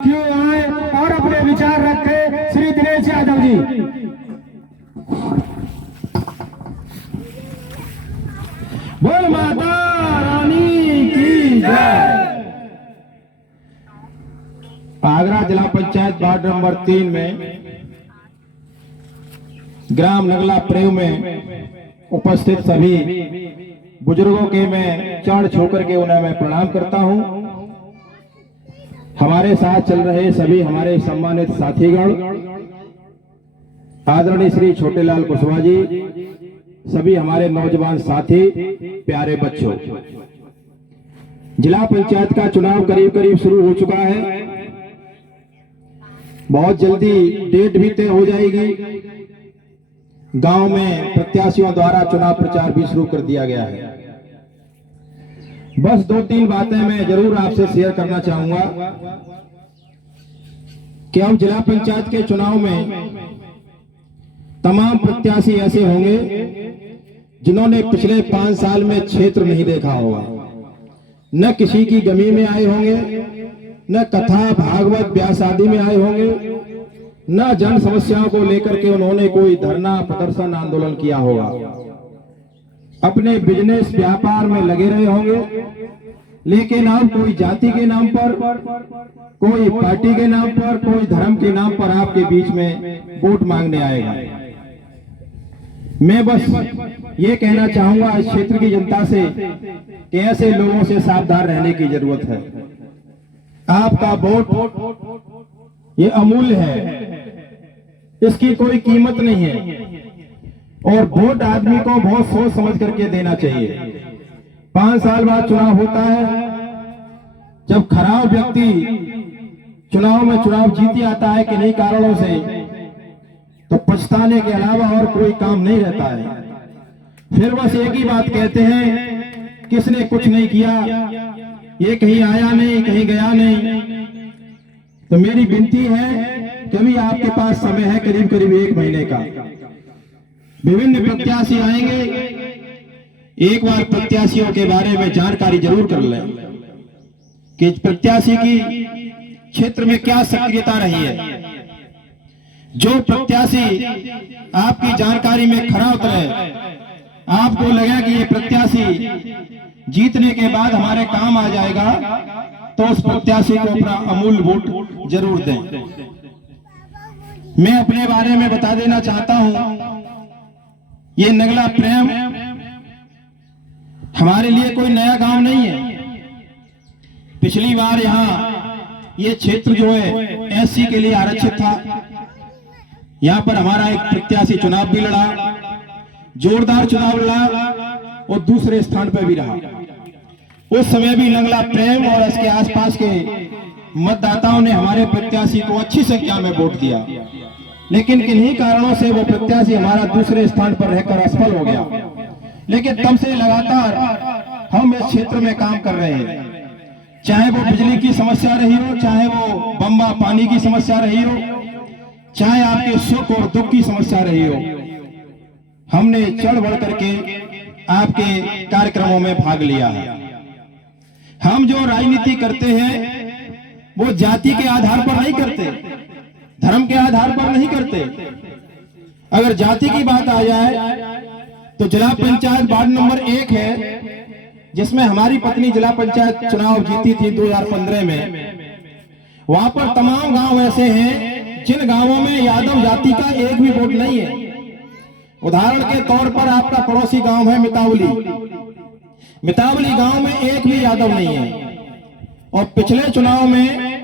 क्यों आए और अपने विचार रखे श्री दिनेश यादव जी। बोल माता रानी की जय। आगरा जिला पंचायत वार्ड नंबर 3 में ग्राम नगला प्रेम में उपस्थित सभी बुजुर्गों के मैं चरण छू करके उन्हें मैं प्रणाम करता हूं। हमारे साथ चल रहे सभी हमारे सम्मानित साथीगण, आदरणीय श्री छोटेलाल कुशवाहा जी, सभी हमारे नौजवान साथी, प्यारे बच्चों, जिला पंचायत का चुनाव करीब करीब शुरू हो चुका है। बहुत जल्दी डेट भी तय हो जाएगी। गांव में प्रत्याशियों द्वारा चुनाव प्रचार भी शुरू कर दिया गया है। बस 2-3 बातें मैं जरूर आपसे शेयर करना चाहूंगा कि अब जिला पंचायत के चुनाव में तमाम प्रत्याशी ऐसे होंगे जिन्होंने पिछले 5 साल में क्षेत्र नहीं देखा होगा, न किसी की गमी में आए होंगे, न कथा भागवत ब्याह आदि में आए होंगे, न जन समस्याओं को लेकर के उन्होंने कोई धरना प्रदर्शन आंदोलन किया होगा। अपने बिजनेस व्यापार में लगे रहे होंगे, लेकिन अब कोई जाति के नाम पर, कोई पार्टी के नाम पर, कोई धर्म के नाम पर आपके बीच में वोट मांगने आएगा। मैं बस ये कहना चाहूंगा इस क्षेत्र की जनता से कि ऐसे लोगों से सावधान रहने की जरूरत है। आपका वोट ये अमूल्य है, इसकी कोई कीमत नहीं है और वोट आदमी को बहुत सोच समझ करके देना चाहिए। 5 साल बाद चुनाव होता है। जब खराब व्यक्ति चुनाव में चुनाव जीती आता है किन्हीं कारणों से, तो पछताने के अलावा और कोई काम नहीं रहता है। फिर बस एक ही बात कहते हैं, किसने कुछ नहीं किया, ये कहीं आया नहीं, कहीं गया नहीं। तो मेरी विनती है कि अभी आपके पास समय है करीब करीब 1 महीने का। विभिन्न प्रत्याशी आएंगे, एक बार प्रत्याशियों के बारे में जानकारी जरूर कर लें कि प्रत्याशी की क्षेत्र में क्या सक्रियता रही है। जो प्रत्याशी आपकी जानकारी में खरा उतरे, आपको लगे कि ये प्रत्याशी जीतने के बाद हमारे काम आ जाएगा, तो उस प्रत्याशी को अपना अमूल्य वोट जरूर दें। मैं अपने बारे में बता देना चाहता हूं, ये नगला प्रेम हमारे लिए कोई नया गांव नहीं है। पिछली बार यहाँ ये क्षेत्र जो है एससी के लिए आरक्षित था। यहाँ पर हमारा एक प्रत्याशी चुनाव भी लड़ा, जोरदार चुनाव लड़ा और दूसरे स्थान पर भी रहा। उस समय भी नगला प्रेम और इसके आसपास के मतदाताओं ने हमारे प्रत्याशी को अच्छी संख्या में वोट दिया, लेकिन किन्हीं कारणों से वो प्रत्याशी हमारा दूसरे स्थान पर रहकर असफल हो गया। लेकिन तब से लगातार हम इस क्षेत्र में काम कर रहे हैं। चाहे वो बिजली की समस्या रही हो, चाहे वो बम्बा पानी की समस्या रही हो, चाहे आपके सुख और दुख की समस्या रही हो, हमने चढ़ बढ़ करके आपके कार्यक्रमों में भाग लिया है। हम जो राजनीति करते हैं वो जाति के आधार पर नहीं करते, धर्म के आधार पर नहीं करते। अगर जाति की बात आ जाए तो जिला पंचायत वार्ड नंबर 1 है, जिसमें हमारी पत्नी जिला पंचायत चुनाव जीती थी 2015 में। वहां पर तमाम गांव ऐसे हैं जिन गांवों में यादव जाति का एक भी वोट नहीं है। उदाहरण के तौर पर आपका पड़ोसी गांव है मितावली। मितावली गांव में एक भी यादव नहीं है और पिछले चुनाव में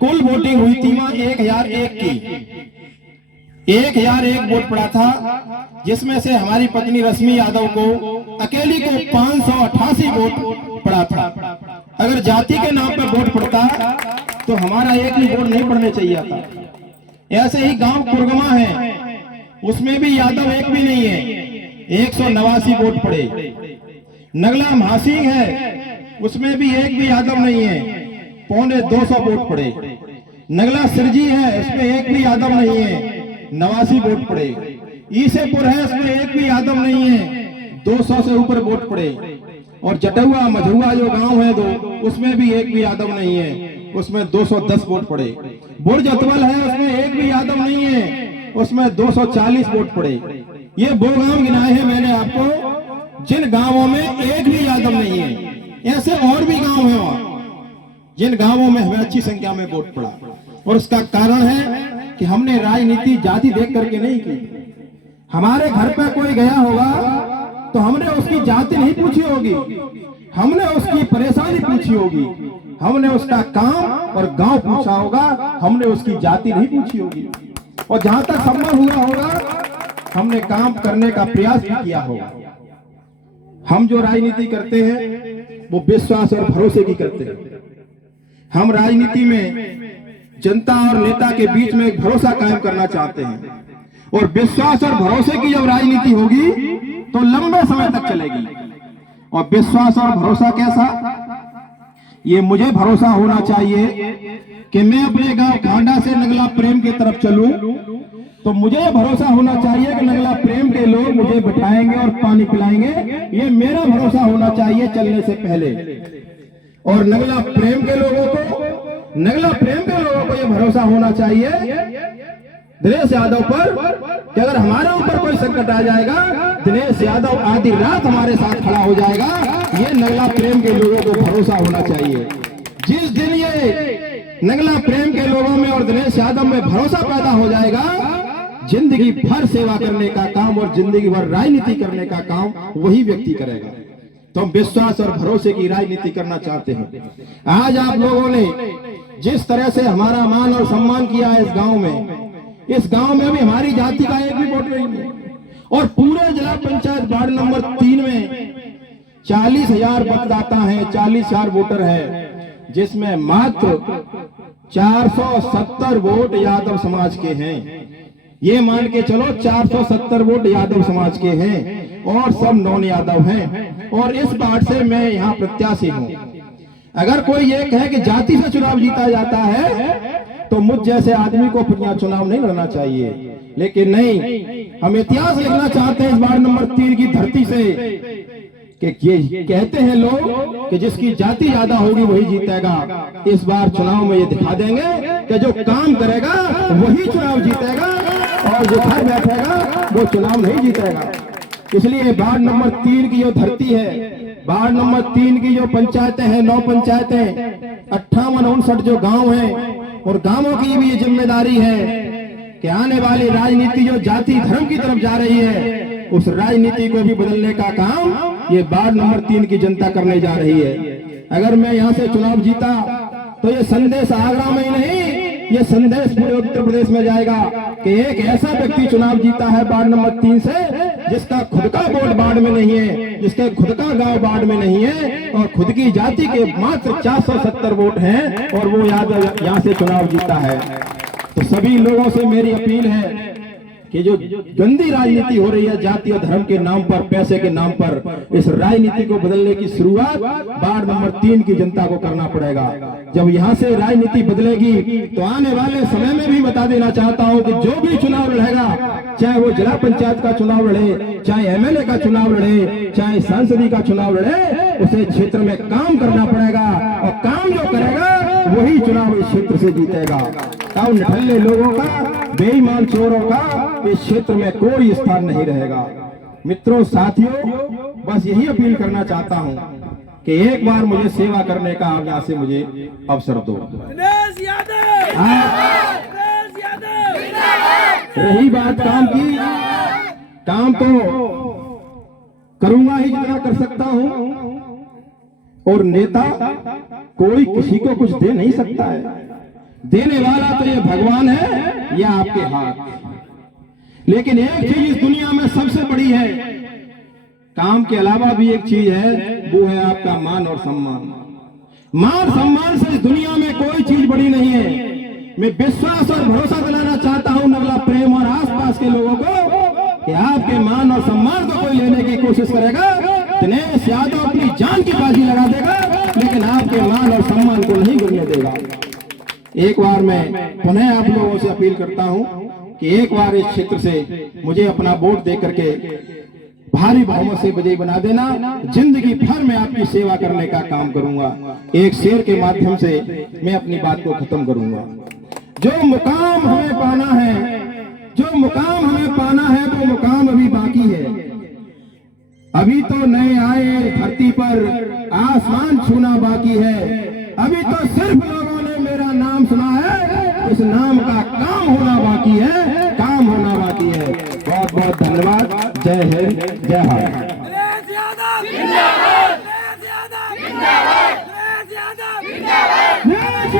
कुल वोटिंग हुई थी वहां 1001 की। 1001 वोट पड़ा था, जिसमें से हमारी पत्नी रश्मि यादव को अकेली को 588 वोट पड़ा था। अगर जाति के नाम पर वोट पड़ता तो हमारा एक भी वोट नहीं पड़ने चाहिए था। ऐसे ही गांव कुरगमा है, उसमें भी यादव एक भी नहीं है, 189 वोट पड़े। नगला महासिंह है, उसमें भी एक भी यादव नहीं है, 250 वोट पड़े। नगला सिरजी है, इसमें एक भी यादव नहीं है, 89 वोट पड़े। ईसेपुर है, इसमें एक भी यादव नहीं है, 200 से ऊपर वोट पड़े। और जटुआ मझुआ जो गांव है दो, उसमें भी एक भी यादव नहीं है, उसमें 210 वोट पड़े। बुर्ज अतवल है, उसमें एक भी यादव नहीं है, उसमें 240 वोट पड़े। ये वो गांव गिनाए हैं मैंने आपको जिन गांवों में एक भी यादव नहीं है। ऐसे और भी गांव हैं वहां जिन गांवों में हमें अच्छी संख्या में वोट पड़ा। और उसका कारण है कि हमने राजनीति जाति देख करके नहीं की। हमारे घर पे कोई गया होगा तो हमने उसकी जाति नहीं पूछी होगी, हमने उसकी परेशानी पूछी होगी, हमने उसका काम और गांव पूछा होगा, हमने उसकी जाति नहीं पूछी होगी। और जहां तक संभव हुआ होगा हमने काम करने का प्रयास भी किया होगा। हम जो राजनीति करते हैं वो विश्वास और भरोसे की करते हैं। हम राजनीति में जनता और नेता के बीच में एक भरोसा कायम करना चाहते हैं। और विश्वास और भरोसे की जब राजनीति होगी तो लंबे समय तक चलेगी। और विश्वास और भरोसा कैसा? ये मुझे भरोसा होना चाहिए कि मैं अपने गांव खांडा से नगला प्रेम की तरफ चलूं तो मुझे भरोसा होना चाहिए कि नगला प्रेम के लोग मुझे बिठाएंगे और पानी पिलाएंगे। ये मेरा भरोसा होना चाहिए चलने से पहले। और नगला प्रेम के लोगों को ये भरोसा होना चाहिए दिनेश यादव पर कि अगर हमारे ऊपर कोई संकट आ जाएगा, दिनेश यादव आधी रात हमारे साथ खड़ा हो जाएगा। ये नगला प्रेम के लोगों को भरोसा होना चाहिए। जिस दिन ये नगला प्रेम के लोगों में और दिनेश यादव में भरोसा पैदा हो जाएगा, जिंदगी भर सेवा करने का काम और जिंदगी भर राजनीति करने का काम वही व्यक्ति करेगा। तो हम विश्वास और भरोसे की राजनीति करना चाहते हैं। आज आप लोगों ने जिस तरह से हमारा मान और सम्मान किया है इस गांव में भी हमारी जाति का एक भी वोट नहीं है। और पूरे जिला पंचायत वार्ड नंबर 3 में 40,000 मतदाता हैं, 40,000 वोटर हैं, जिसमें मात्र 470 वोट यादव समाज के हैं। ये मान के चलो 470 वोट यादव समाज के हैं और सब नॉन यादव हैं। और इस बात से मैं यहाँ प्रत्याशी हूँ। अगर कोई ये कहे कि जाति से चुनाव जीता जाता है तो मुझ जैसे आदमी को फिर चुनाव नहीं लड़ना चाहिए। लेकिन नहीं, हम इतिहास लिखना चाहते हैं इस वार्ड नंबर 3 की धरती से कि ये कहते हैं लोग कि जिसकी जाति ज्यादा होगी वही जीतेगा। इस बार चुनाव में ये दिखा देंगे कि जो काम करेगा वही चुनाव जीतेगा और जो घर बैठेगा वो चुनाव नहीं जीतेगा। इसलिए वार्ड नंबर 3 की जो धरती है, वार्ड नंबर 3 की जो पंचायतें हैं, 9 पंचायतें, 58-59 जो गांव हैं, और गांवों की भी जिम्मेदारी है कि आने वाली राजनीति जो जाति धर्म की तरफ जा रही है, उस राजनीति को भी बदलने का काम ये वार्ड नंबर 3 की जनता करने जा रही है। अगर मैं यहाँ से चुनाव जीता तो ये संदेश आगरा में ही नहीं, ये संदेश पूरे उत्तर प्रदेश में जाएगा कि एक ऐसा व्यक्ति चुनाव जीता है वार्ड नंबर 3 से जिसका खुद का वोट वार्ड में नहीं है, जिसके खुद का गांव वार्ड में नहीं है और खुद की जाति के मात्र 470 वोट हैं और वो यहाँ से चुनाव जीता है। तो सभी लोगों से मेरी अपील है कि जो गंदी राजनीति हो रही है जाति और धर्म के नाम पर, पैसे के नाम पर, इस राजनीति को बदलने की शुरुआत वार्ड नंबर 3 की जनता को करना पड़ेगा। जब यहाँ से राजनीति बदलेगी तो आने वाले समय में भी बता देना चाहता हूँ कि जो भी चुनाव लड़ेगा, चाहे वो जिला पंचायत का चुनाव लड़े, चाहे एमएलए का चुनाव लड़े, चाहे सांसदी का चुनाव लड़े, उसे क्षेत्र में काम करना पड़ेगा और काम जो करेगा वही चुनाव इस क्षेत्र से जीतेगा। और निठल्ले लोगों का, बेईमान चोरों का इस क्षेत्र में कोई स्थान नहीं रहेगा। मित्रों, साथियों, बस यही अपील करना चाहता हूं कि एक बार मुझे सेवा करने का आप यहाँ से मुझे अवसर दो। रही बात काम की, काम तो करूंगा ही जितना कर सकता हूं। और नेता कोई किसी को कुछ दे नहीं सकता है, देने वाला तो ये भगवान है या आपके हाथ। लेकिन एक चीज इस दुनिया में सबसे बड़ी है, काम के अलावा भी एक चीज है, वो है आपका मान और सम्मान। मान सम्मान से इस दुनिया में कोई चीज बड़ी नहीं है। मैं विश्वास और भरोसा दिलाना चाहता हूं नगला प्रेम और आसपास के लोगों को कि आपके मान और सम्मान को कोई लेने की कोशिश करेगा, दिनेश यादव अपनी जान की बाजी लगा देगा, लेकिन आपके मान और सम्मान को नहीं गिरने देगा। एक बार मैं पुनः आप लोगों से अपील करता हूं कि एक बार इस क्षेत्र से मुझे अपना वोट दे करके भारी बहुमत से विजयी बना देना। जिंदगी भर मैं आपकी सेवा करने का काम करूंगा। एक शेर के माध्यम से मैं अपनी बात को खत्म करूंगा। जो मुकाम हमें पाना है, जो मुकाम हमें पाना है, वो मुकाम अभी बाकी है। अभी तो नए आए धरती पर आसमान छूना बाकी है। अभी तो सिर्फ लोगों ने मेरा नाम सुना है, इस नाम का काम होना बाकी है, काम होना बाकी है। बहुत बहुत धन्यवाद। जय हिंद, जय भारत। जिंदाबाद जिंदाबाद जिंदाबाद जिंदाबाद जिंदाबाद